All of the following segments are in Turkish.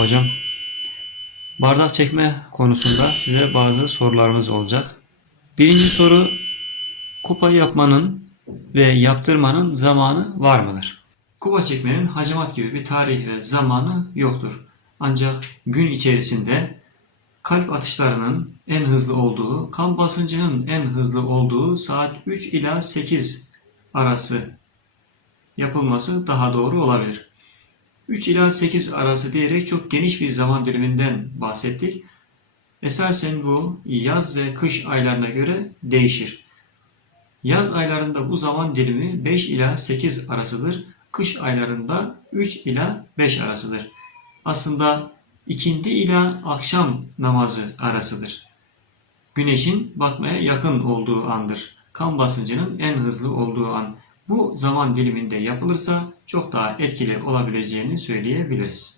hocam. Bardak çekme konusunda size bazı sorularımız olacak. Birinci soru kupa yapmanın ve yaptırmanın zamanı var mıdır? Kupa çekmenin hacamat gibi bir tarih ve zamanı yoktur. Ancak gün içerisinde kalp atışlarının en hızlı olduğu, kan basıncının en hızlı olduğu saat 3 ila 8 arası yapılması daha doğru olabilir. 3 ila 8 arası diyerek çok geniş bir zaman diliminden bahsettik. Esasen bu yaz ve kış aylarına göre değişir. Yaz aylarında bu zaman dilimi 5 ila 8 arasıdır. Kış aylarında 3 ila 5 arasıdır. Aslında ikindi ila akşam namazı arasıdır. Güneşin batmaya yakın olduğu andır. Kan basıncının en hızlı olduğu an. Bu zaman diliminde yapılırsa çok daha etkili olabileceğini söyleyebiliriz.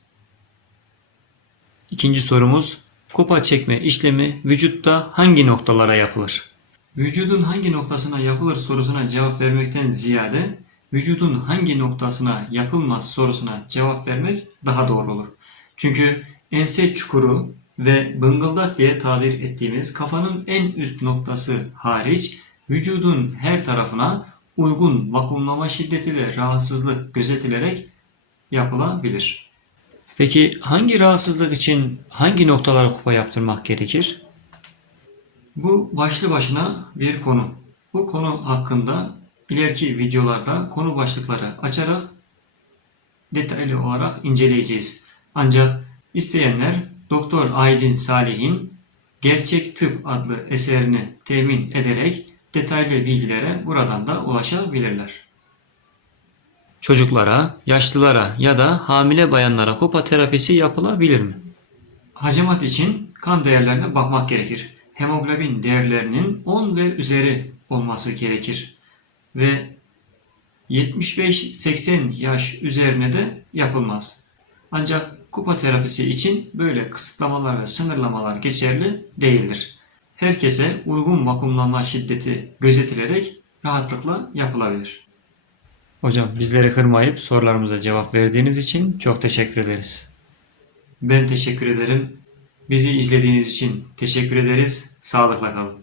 İkinci sorumuz kupa çekme işlemi vücutta hangi noktalara yapılır? Vücudun hangi noktasına yapılır sorusuna cevap vermekten ziyade vücudun hangi noktasına yapılmaz sorusuna cevap vermek daha doğru olur. Çünkü ense çukuru ve bıngıldak diye tabir ettiğimiz kafanın en üst noktası hariç vücudun her tarafına uygun vakumlama şiddeti ve rahatsızlık gözetilerek yapılabilir. Peki hangi rahatsızlık için hangi noktalara kupa yaptırmak gerekir? Bu başlı başına bir konu. Bu konu hakkında ileriki videolarda konu başlıkları açarak detaylı olarak inceleyeceğiz. Ancak isteyenler Doktor Aydın Salih'in Gerçek Tıp adlı eserini temin ederek detaylı bilgilere buradan da ulaşabilirler. Çocuklara, yaşlılara ya da hamile bayanlara kupa terapisi yapılabilir mi? Hacamat için kan değerlerine bakmak gerekir. Hemoglobin değerlerinin 10 ve üzeri olması gerekir. Ve 75-80 yaş üzerine de yapılmaz. Ancak kupa terapisi için böyle kısıtlamalar ve sınırlamalar geçerli değildir. Herkese uygun vakumlama şiddeti gözetilerek rahatlıkla yapılabilir. Hocam bizleri kırmayıp sorularımıza cevap verdiğiniz için çok teşekkür ederiz. Ben teşekkür ederim. Bizi izlediğiniz için teşekkür ederiz. Sağlıkla kalın.